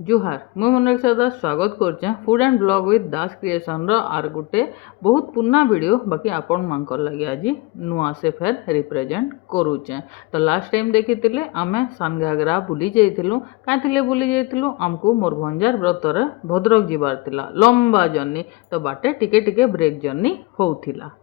जुहार मुई मोनालिसा दास स्वागत करछे food and blog with Das creation आर गुटे बहुत पुराना वीडियो बाकी आपण मानकर लगे आज नुआ से फेर रिप्रेजेंट करूचे। तो लास्ट टाइम देखी आमे सानघागरा बुली जाइथिलु काथिले बुली जाइथिलु आमको मोरभंजार व्रतर भद्रक जीवार थिला लंबा जर्नी। तो बाटे टिके टिके ब्रेक जर्नी होउथिला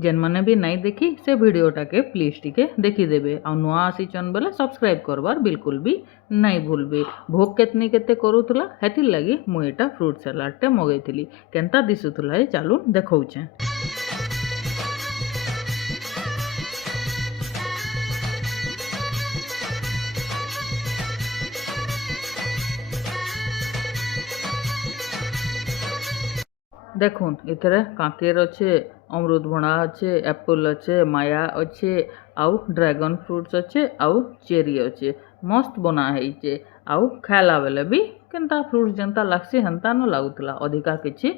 जेन मैंने भी नहीं देखी से वीडियोटा के प्लीज टिके देखीदेवे आ नुआ आसीचन बोले सब्सक्राइब करवार बिल्कुल भी नहीं भूलबे। भोग केतनी केते करूथला हेतिर लगी मुई एटा फ्रूट सलाड टे मगैथिली केनता दिसुथला ए चालू देखौछे। देखुन इथरे काकेर अच्छे अमृतभंडा अच्छे एप्पल अच्छे माया अच्छे आउ ड्रैगन फ्रूट्स अच्छे आउ चेरी अच्छे मस्त बना है आउ खाला बेले भी केनता फ्रूट्स जनता लागसी हेन्ता न लागुतला अधिका किछि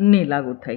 नी लागुथाई।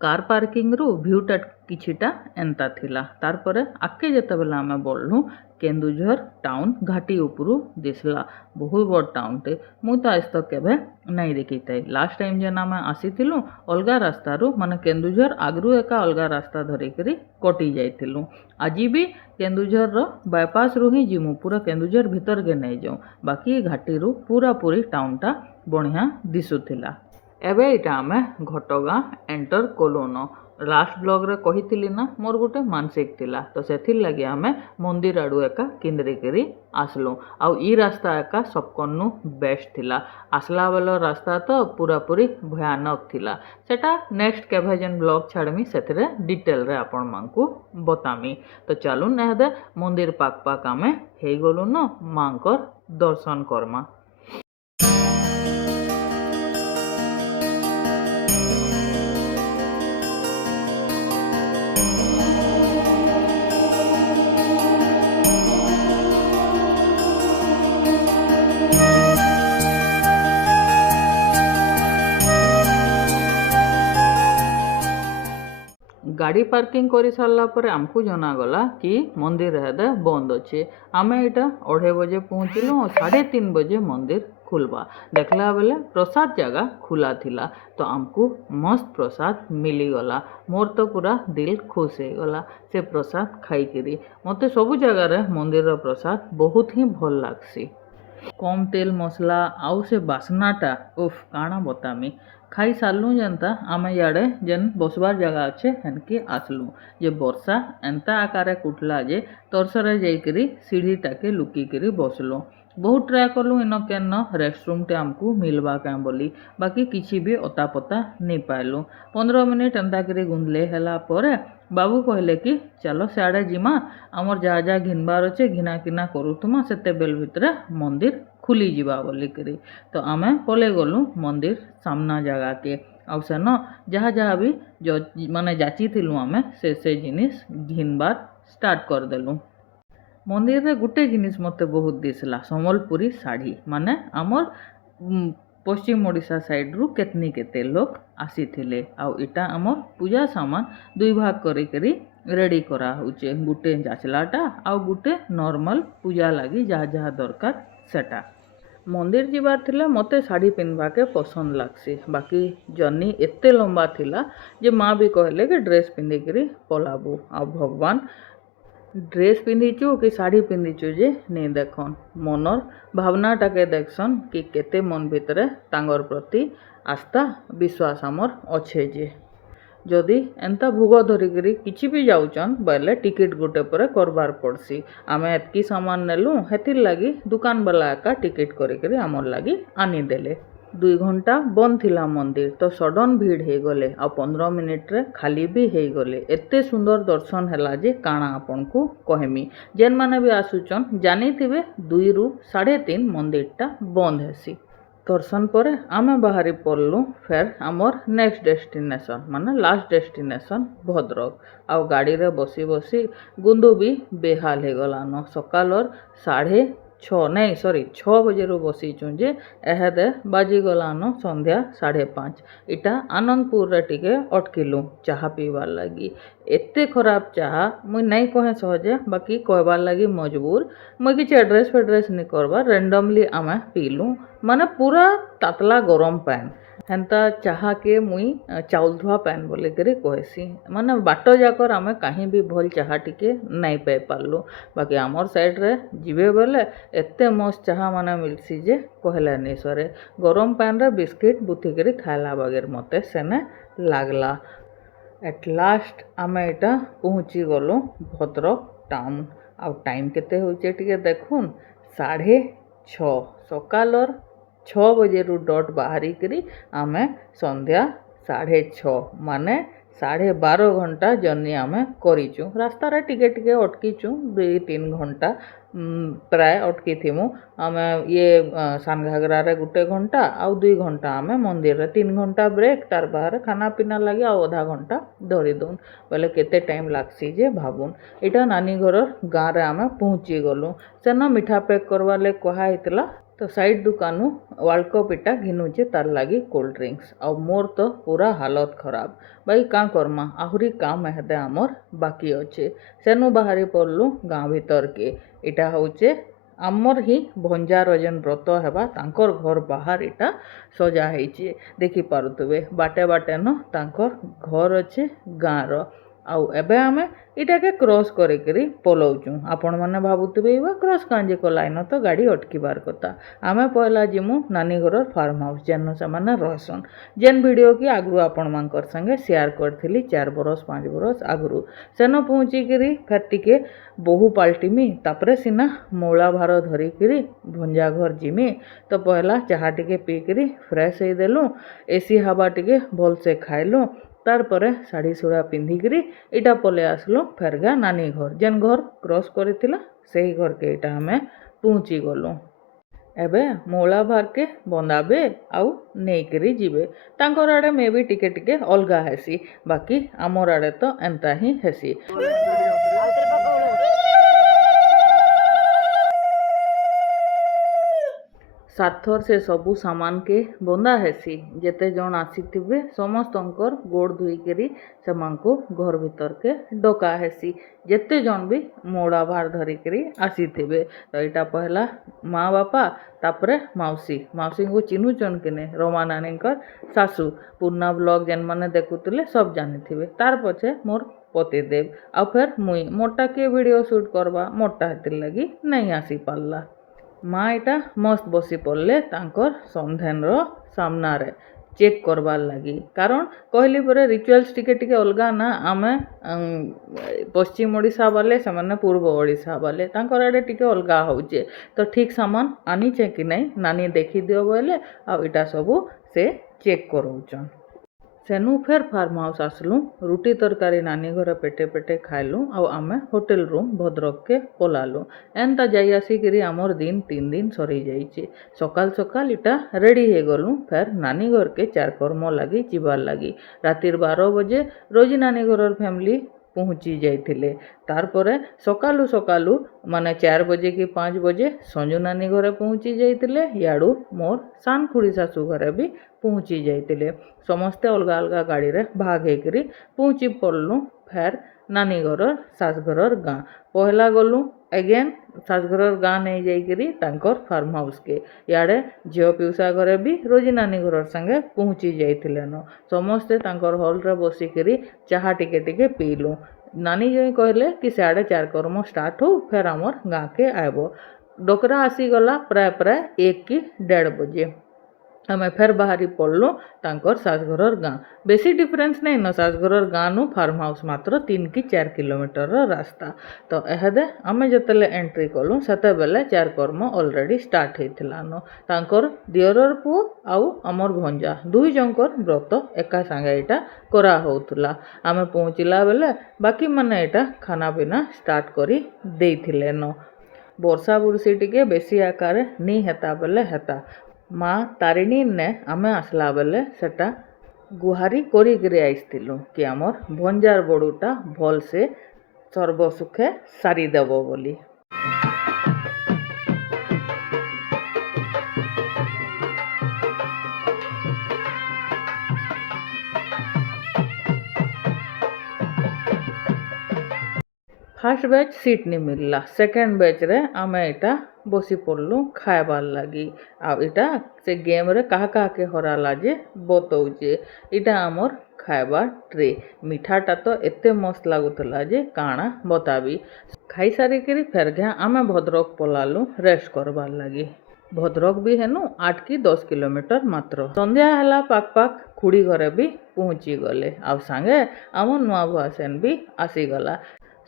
कार पार्किंग रु भ्यूटा किछिटा एंता थिला तार परे आके जेते बेला आमे बोलनु केन्दुझर टाउन घाटी उपरू दिसला बहुत बड़ टाउन टे मु तो आज तक केबे नहीं देखी थाई। लास्ट टाइम जेन आमे आसीथिलु अलगा रास्ता रु माने केन्दुझर आगरु एका अलगा रास्ता धरि करी कटी जाइथिलु। आजी भी केन्दुझर रो बाईपास रु ही जिमु पूरा केन्दुझर भीतर के नहीं जाऊँ बाकी घाटी रु पूरा पूरी टाउन टा बढ़िया दिसुथिला। एबे इटा आमे घटगाँ एंटर कलुन लास्ट ब्लॉग रे कही ना मोर गोटे मानसिक थिला तो सेथिर लगी आमे मंदिर आड़ू एका किंद्री करी आसलु आउ ई रास्ता एका सबकनु बेस्ट थिला। आसला बेला रास्ता तो पूरा पूरी भयानक थिला सेटा नेक्स्ट केभे जेन ब्लॉग छाड़मी सेथिरे डिटेल रे आपण मानकू बतामी। तो चलू नेहदे मंदिर पाक पाक आमे हेई गलु न मांकर दर्शन करमा। गाड़ी पार्किंग कर सारा पर आमको जनागला कि मंदिर हेदे बंद अच्छे। आमे इटा 2:30 बजे पहुँचलु 3:30 बजे मंदिर खुलवा देखला बेले प्रसाद जगह खुला थिला तो आमको मस्त प्रसाद मिलीगला। मोर तो पूरा दिल खुश हो गला से प्रसाद खाई मते सबू जगार मंदिर प्रसाद बहुत ही भल लागसी कम तेल मसला आउ से बासनाटा उफ काଣା बतामी। खाई सारूँ जेनता आमे याड़े जेन बसबार जगह अच्छे हेनके आसलु जे वर्षा एंता आकार कुटला जे तरसरे जाइकरी सीढ़ीटाके लुकिकी बसलु। बहुत ट्राए कलु इन केन रेस्टरूम टे आमको मिलवा क्या बोली बाकी किसी भी अता पता नहीं पाइलु। 15 मिनिट एंता करी गुंदले हैला परे बाबू कहले कि चलो सियाड़े जिमा आमर जहाँ जहाँ घिनबार अच्छे घिना किना करूथुमा सेते बेल भितरे मंदिर खुली जीवा बोली करी। तो आमे पले गलु मंदिर सामना जगह के आउ सेन जहाँ जहाँ भी माने जाची थिलु आमे से जिनिस घिनबार स्टार्ट कर देलु। मंदिर रे गुटे जिनिस मते बहुत दिसला सम्बलपुरी साड़ी माने आमर पश्चिम ओडिशा साइड रु केतनी केते लोग आसीथिले आउ इटा आमर पूजा सामान दुई भाग करी करी रेडी करा होचे गुटे जाचलाटा आउ गुटे नॉर्मल पूजा लगी जहाँ जहाँ दरकार सेटा। मंदिर जीवार थिला मते साड़ी पिनवा के पसंद लागसी बाकी जर्नी एते लंबा थिला जे माँ भी कहले कि ड्रेस पिंधि करी पलाबू आ भगवान ड्रेस पिंधिचु कि साड़ी पिंधिचु जे नहीं देखन मनर भावनाटा के देखसन कि केते मन भितरे तांगर प्रति आस्था विश्वास आमर अच्छे जे जदि एंता भोग धरिकी किसी भी जाऊचन बोले टिकेट गोटे पर करबार पड़सी। आमे एतकी सामान नेलु हेतिर लगी दुकान वाला एका टिकेट करी आमर लगी आनी देले। 2 घंटा बंद थिला मंदिर तो सडन भीड़ हो गले आ 15 मिनिट रे खाली भी हो गले। एते सुंदर दर्शन हैला जे काଣା आपन को कहमी जेन माने भी आसुचन जानी थिबे 2 रु 3:30 मंदिरटा बंद हेसी। दर्शन पर आमे बाहरी पड़लु फेर आमर नेक्स्ट डेस्टिनेशन माने लास्ट डेस्टिनेशन भद्रक आउ गाड़ी रे बसी बसी गुंदू भी बेहाल हो गलान सकालर 6:30 नहीं सॉरी 6 बजे बसीचु जे एहदे बाजीगलान संध्या 5:30 इटा आनंदपुर टिके अटकिलु चाहा पीवार लगी एते खराब चाहा मुई नहीं कहे सहजे बाकी कहबार लगी मजबूर मुई किसी एड्रेस फेड्रेस नहीं करवा रेंडमली आमे पीलु माने पूरा तातला गरम पैन हेन्ता चाहा के मुई चाउल धुआ पैन बोले करी कहसी माने बाट जाकर आमे कहीं भी भल चाहा टिके नहीं पाई पारलु बाकी आमर साइड रे जीवे बेले एते मस्त चाहा माने मिलसी जे कहला नहीं सरे गरम पैन रे बिस्किट बुथी करी खाइला बगैर मते सेने लागला एट लास्ट आमे एटा पहुँची गलु भद्रक टाउन आ टाइम केते होचे टिके देखुन 6:30 सकालर 6 बजे डट बाहरी करी आमे संध्या 6:30 माने 12.5 घंटा जर्नी आमे करिचु रास्ता रे टिके टिके अटकीचु 2-3 घंटा प्राय अटकी थिमु आमे ये सानघागरा रे 1 घंटा आउ 2 घंटा आमे मंदिर रे 3 घंटा ब्रेक तार बाहर खाना पीना लगे आउ आधा घंटा धरी दउन बोले केते टाइम लागसी जे भाबुन एटा नानी घर गाँ रे आमे पहुँची गलु सेन मिठा पैक करवा ले कहा हितला तो साइड दुकानु वर्ल्ड कप इटा घिनुचे तार लगी कोल्ड ड्रिंक्स और मोर तो पूरा हालत खराब भाई का करमा आहुरी काम एहदे आमर बाकी अच्छे सेनु बाहरी पड़लु गाँ भीतर के इटा होचे आमर ही भंजार जेन व्रत हेबा तांकर घर बाहर इटा सजा ହେଇଛି देखि पारुतबे बाटे बाटे न तांकर घर अच्छे गाँर आउ एबे आमे इटा के क्रॉस करे करी पलाउचु आपण माने भाबुतबे बा क्रॉस कांजे को लाइन तो गाड़ी अटकीबार कथा आमे पहला जिमु नानी घर फार्म हाउस जेन से माने रहसन जेन वीडियो की आगु आपण मानकर संगे शेयर करथिली 4 बरस 5 बरस आगु सेन पहुँची करी फेर टिके बहु पाल्टीमी तापरे सिना मौला भार धरी करी भंजा घर जिमी तो पहला चाहा टिके पी करी फ्रेश हो देलु एसी हवा टिके भल से खाइलु तार परे साड़ी सुड़ा पिंधिकी इटा पले आसलु फेरगा नानी घर जेन घर क्रॉस करथिला सेही घर के इटा हमें पहुँची गलु एबे मौला भार के बंदाबे आउ नेकरी जीवे तांकर आड़े मे भी टिके टिके अलगा हेसी बाकी आमर आड़े तो एंता ही हेसी साथर से सबू सामान के बंदा हेसी जेते जन आसीथिबे समस्तंकर गोड़ धुईकरी सेमांको घर भीतर के डका हेसी जेते जन भी मोड़ा भार धरिकरी आसीथिबे तो इटा पहला माँ बापा तापरे मौसी मौसी को चिन्हुचन किने रमा नानीकर सासू पुरना ब्लॉग जेन माने देखुतले सब जानिथिबे तार पछे मोर पतिदेव आ फिर मुई मोटा के वीडियो शूट करवा मोटा हेतिर लगी नहीं आसी पारला माँ इटा मस्त बसी पड़े तांकर संधान सामना रे चेक करवार लगी कारण कहली परे रिचुअल्स टिके टिके अलगा ना आमे पश्चिम ओडिशा वाले से पूर्व ओडिशा वाले तांकर आड़े टिके अलगा होचे तो ठीक सामान आनीचे कि नहीं नानी देखी दियो बोले आ इटा सबू से चेक करौचन सेनु फेर फार्म हाउस आसलु रुटी तरकारी नानी घर पेटे पेटे खाइलु आउ आमे होटल रूम भद्रक के पलालु एंता जाई आसिकरी आमर दिन 3 दिन सरी जाइए सकाल सकाल इटा रेडी हो गलु फेर नानी घर के 4 कर्म लगी जीवार लगी रातिर 12 बजे रोजी नानी घर फैमिली पहुँची जाइथिले तार परे सकालू सकालू माने 4 बजे कि 5 बजे संजू नानी घरे पहुँची जाइथिले याडू मोर सान खुड़ी सासू घरे भी पहुँची जाइथिले समस्ते अलगा अलगा गाड़ी रे भाग होकर पहुँची पड़लु फेर नानी घर सासघर गाँ पहला गलु अगेन सासघर गाँ नहीं जाइकरी तांकर फार्म हाउस के याड़े झील पिउसा घरे भी रोजी नानी घर संगे पहुँची जाइथिले न समस्ते तांकर हॉल रे बसिकरी चाहा टिके टिके पीलु नानी जो कहले कि 4:30 कर्म स्टार्ट हो फिर आमर गाँ के आयब डोकरा आसीगला प्राय प्राय 1 कि 1:30 बजे आमे फेर बाहरी पड़लु तांकर सासघर गाँ बेसी डिफरेंस नहीं न सासघर गाँ नु फार्म हाउस मात्र 3 कि 4 किलोमीटर रास्ता तो एहदे आमे जतले एंट्री कलु सेते बेले 4 कर्म ऑलरेडी स्टार्ट होइथिला न तांकर दियरर पुओ आउ अमर भंजा दुई जंकर व्रत एका संगे एटा करा होउथला आमे पहुँचला बेले बाकी माने एटा खाना पीना स्टार्ट करी देइथिले न वर्षा बुरसी टिके बेसी आकार नी हेता बेले हेता माँ तारिणी ने आमे आसला बेले सेटा गुहारी करी आइथिलु कि आमर भंजार बड़ूटा भल से सर्वसुखे सारी देव बोली। फास्ट बैच सीट नहीं मिलला सेकेंड बैच रे आमे इटा बसी पड़लु खाएबार लगी आ इटा से गेम रे कहा के हराला जे बतौचे इटा आमर खाएबार ट्रे मिठाटा तो एते मस्त लगुला जे काଣା बताबी खाई सारिकी फेर घे आमे भद्रक पलालु रेस्ट करबार लगी भद्रक भी हेनु 8 कि 10 किलोमीटर मात्र संध्या हला पाक पाक खुड़ी घरे भी पहुँची गले आ सांगे आम नुआ भुआ सेन भी आसीगला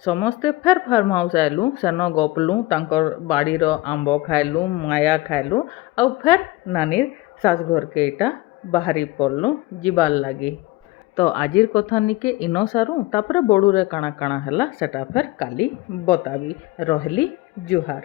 समस्ते फेर फार्म हाउस आइलु सेन गपलु तांकर बाड़ीर आंब खाइलु माया खाइलु आ फेर नानीर सासघर के इटा बाहरी पड़लु जीवार लगी तो आजिर कथा निके इनो सारू तापरे बड़ू रे काଣା काଣା हला सेटा फेर काली बताबी रहली जुहार।